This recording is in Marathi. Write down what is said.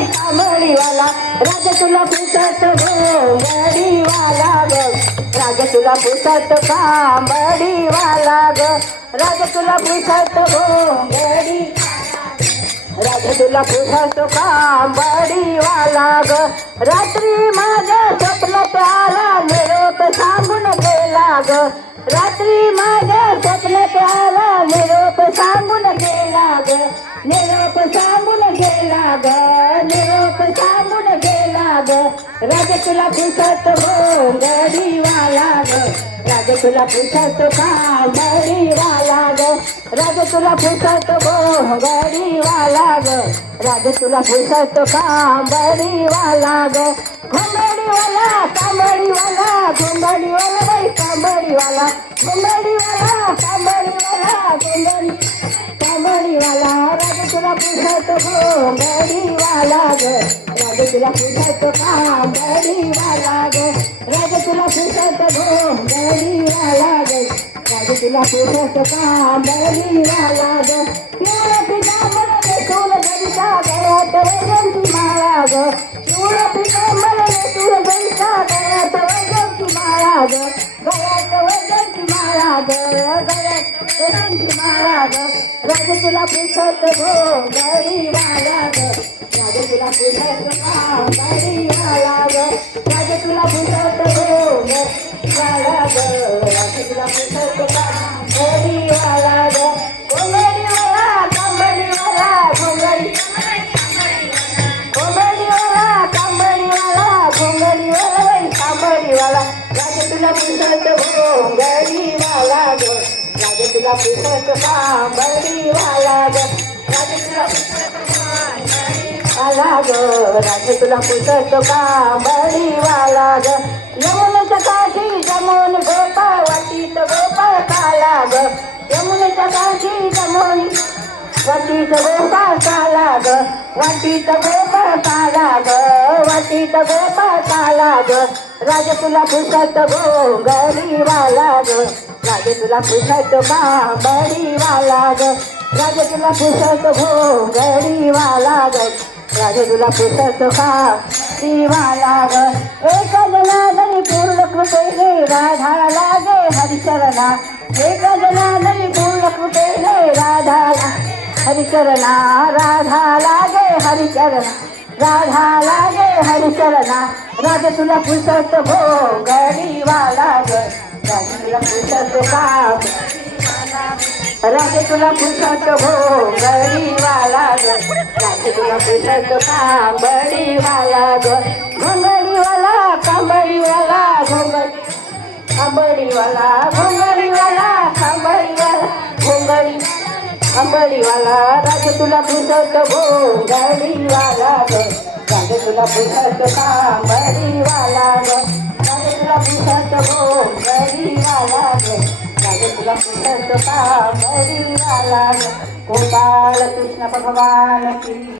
बाई राजा तुला पुसत ग. राजा तुला पुसत कांबडीवाला ग. राजा तुला पुसत घोंगडी राजा तुला पुसत कांबडीवाला ग. रात्री माझ्या स्वप्नात आला निरोप सांगून गेला ग. रात्री माझ्या स्वप्नात आला निरोप सांगून गेला ग. निरोप सांग ग राजा तुला पुसत घोंगडीवाला ग राजा तुला पुसत कांबडीवाला ग राजा तुला पुसत घोंगडीवाला ग राजा तुला पुसत कांबडीवाला ग घोंगडीवाला कांबडीवाला घोंगडीवाला बाई कांबडीवाला घुमडीवाला कांबडीवाला घोंगडी कांबडीवाला तुला पुसत घोंगडीवाला ग राजा तुला पुसत कांबडीवाला ग राजा तुला पुसत घोंगडीवाला ग राजा तुला पुसत कांबडीवाला ग पिवळं पितांबर नेसून गरीचा गळ्यात वैजंती माळा ग पिवळं पितांबर ग राजा तुला पुसत हो, घोंगडीवाला ग राजा तुला पुसत कांबडीवाला ग राजा तुला पुसत हो, घोंगडीवाला ग तुला पुसत कांबडीवाला ग घोंगडीवाला कांबडीवाला घोंगडी घोंगडीवाला कांबडीवाला घोंगडीवाला बाई राज तुला पुसत हो, घोंगडीवाला ग राजा तुला पुसत कांबडीवाला ग. राजा तुला आला ग. राजा तुला पुसत कांबडीवाला ग. यमुनेच्या काठी जमून गोपाळ वाटीत गोपाळ काला ग. यमुनेच्या काठी जमून वाटीत गोपाळ काला ग. वाटीत गोपाळ काला ग. वाटीत गोपाळ काला ग. राजा तुला पुसत घोंगडीवाला ग. राजे तुला पुसत कांबडीवाला ग. राजे तुला पुसत घोंगडीवाला ग. राजे तुला पुसत कांबडीवाला ग एक जनादनी पूर्ण कृपेने राधा लागे हरिचरणा. एक जनादनी पूर्ण कृपेने राधा हरिचरणा. राधा लागे हरिचरणा. राधा लागे हरिचरणा. राजे तुला पुसत घोंगडीवाला राजे तुला पुसत हो, घोंगडीवाला ग राजे तुला पुसत कांबडीवाला ग घोंगडीवाला कांबडीवाला घोंगडी कांबडीवाला घोंगडीवाला कांबडीवाला घोंगडी. अंबडीवाला राजे तुला पुसत हो, घोंगडीवाला ग राजे तुला पुसत कांबडीवाला ग राजे तुला पुसत हो, घोंगडीवाला ग गोपाल कृष्ण भगवान की